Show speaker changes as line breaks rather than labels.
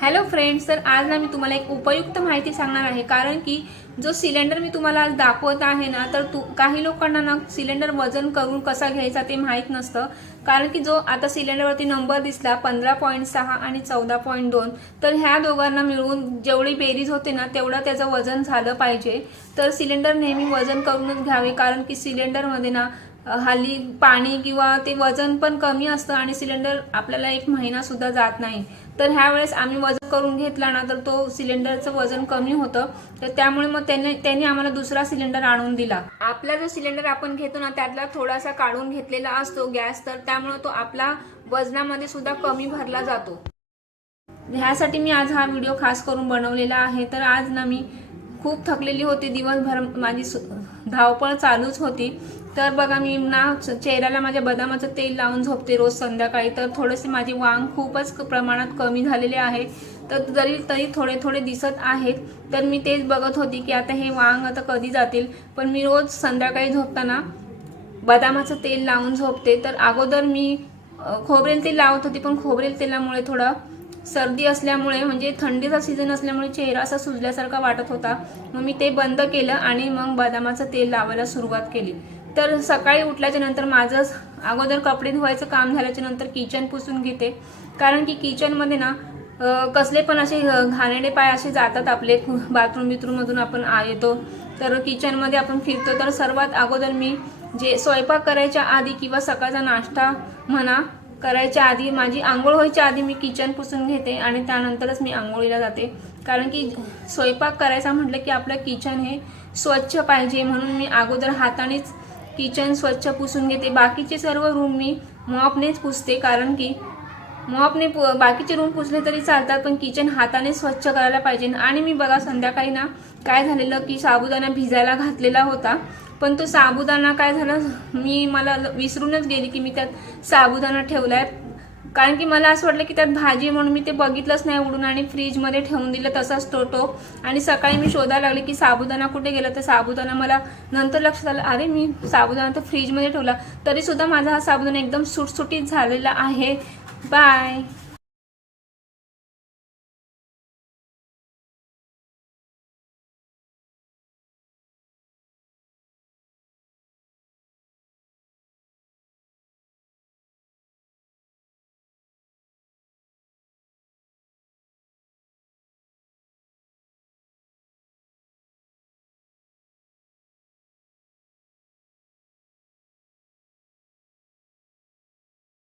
Hello friends तर आज ना मी तुम्हाला एक उपयुक्त माहिती सांगणार आहे. कारण की जो सिलेंडर मी तुम्हाला आज दाखवत आहे ना तर तू काही लोकांना ना सिलेंडर वजन करून कसा घ्यायचा ते माहीत नसतं. कारण की जो आता सिलेंडरवरती नंबर दिसला पंधरा पॉईंट सहा आणि चौदा पॉईंट दोन तर ह्या दोघांना मिळून जेवढी बेरीज होते ना तेवढं त्याचं वजन झालं पाहिजे. तर सिलेंडर नेहमी वजन करूनच घ्यावे कारण की सिलेंडरमध्ये ना हल्ली पाणी किंवा ते वजन पण कमी असतं आणि सिलेंडर आपल्याला एक महिना सुद्धा जात नाही. तर ह्या वेळेस आम्ही वजन करून घेतला ना तर तो सिलेंडरचं वजन कमी होतं. तर त्यामुळे मग त्याने त्यांनी आम्हाला दुसरा सिलेंडर आणून दिला. आपला जो सिलेंडर आपण घेतो ना त्यातला थोडासा काढून घेतलेला असतो गॅस तर त्यामुळे तो आपला वजनामध्ये सुद्धा कमी भरला जातो. ह्यासाठी मी आज हा व्हिडिओ खास करून बनवलेला आहे. तर आज ना मी खूप थकलेली होती. दिवसभर माझी धावपळ चालूच होती. तर बघा मी ना च- चेहऱ्याला माझ्या बदामाचं तेल लावून झोपते रोज संध्याकाळी. तर थोडेसे माझे वांग खूपच प्रमाणात कमी झालेले आहे. तर जरी तरी थोडे थोडे दिसत आहेत तर मी तेच बघत होती की आता हे वांग आता कधी जातील. पण मी रोज संध्याकाळी झोपताना बदामाचं तेल लावून झोपते. तर अगोदर मी खोबरेल तेल लावत होती पण खोबरेल तेलामुळे थोडं सर्दी असल्यामुळे म्हणजे थंडीचा सीझन असल्यामुळे चेहरा असा सुजल्यासारखा वाटत होता. मग मी ते बंद केलं आणि मग बदामाचं तेल लावायला सुरुवात केली. तर सकाळी उठल्याच्या नंतर माझं अगोदर कपडे धुवायचं काम झाल्याच्यानंतर किचन पुसून घेते. कारण की किचनमध्ये ना कसले पण असे घाणेडे घाणेरडे पाय असे जातात आपले बाथरूम बिथरूममधून आपण आ येतो. तर किचनमध्ये आपण फिरतो. तर सर्वात अगोदर मी जे स्वयंपाक करायच्या आधी किंवा सकाळचा नाश्ता म्हणा करायच्या आधी माझी आंघोळ व्हायच्या आधी मी किचन पुसून घेते आणि त्यानंतरच मी आंघोळीला जाते. कारण की स्वयंपाक करायचा म्हटलं की आपलं किचन हे स्वच्छ पाहिजे म्हणून मी अगोदर हातानेच किचन स्वच्छ पुसून घेते. बाकीचे सर्व रूम मी मॉपनेच पुसते कारण की मॉपने पु- बाकीचे रूम पुसले तरी चालतात पण किचन हाताने स्वच्छ करायला पाहिजे. आणि मी बघा संध्याकाळी ना काय झालेलं की साबुदाणा भिजायला घातलेला होता पण तो साबुदाणा काय झालं मी मला ल- विसरूनच गेली की मी त्यात साबुदाणा आहे कारण की मला असं वाटलं की त्यात भाजी म्हणून मी ते बघितलंच नाही उडून आणि फ्रीजमध्ये ठेवून दिलं तसाच तो टोप. आणि सकाळी मी शोधायला लागले की साबुदाणा कुठे गेला? तर साबुदाणा मला नंतर लक्षात आलं अरे मी साबुदाणा तर फ्रीजमध्ये ठेवला. तरीसुद्धा माझा हा साबुदाणा एकदम सुटसुटीत झालेला आहे. बाय